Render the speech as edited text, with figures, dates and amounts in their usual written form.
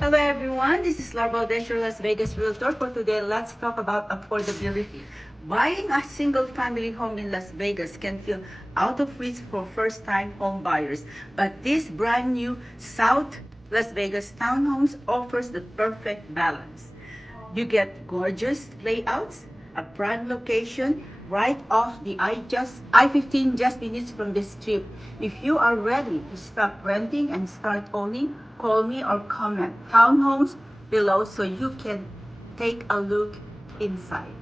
Hello everyone, this is Larva Adventure Las Vegas Realtor. For today, let's talk about affordability. Buying a single-family home in Las Vegas can feel out of reach for first-time home buyers, but this brand new South Las Vegas townhomes offers the perfect balance. You get gorgeous layouts, a prime location, right off the I-15 just minutes from the strip. If you are ready to stop renting and start owning, call me or comment townhomes below so you can take a look inside.